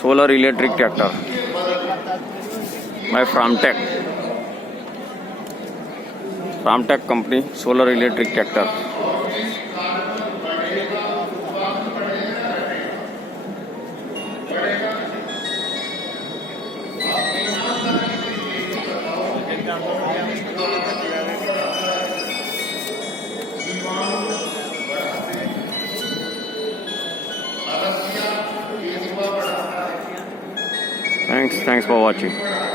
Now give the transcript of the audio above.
solar electric tractor by Framtech company, solar electric tractor. Thanks for watching.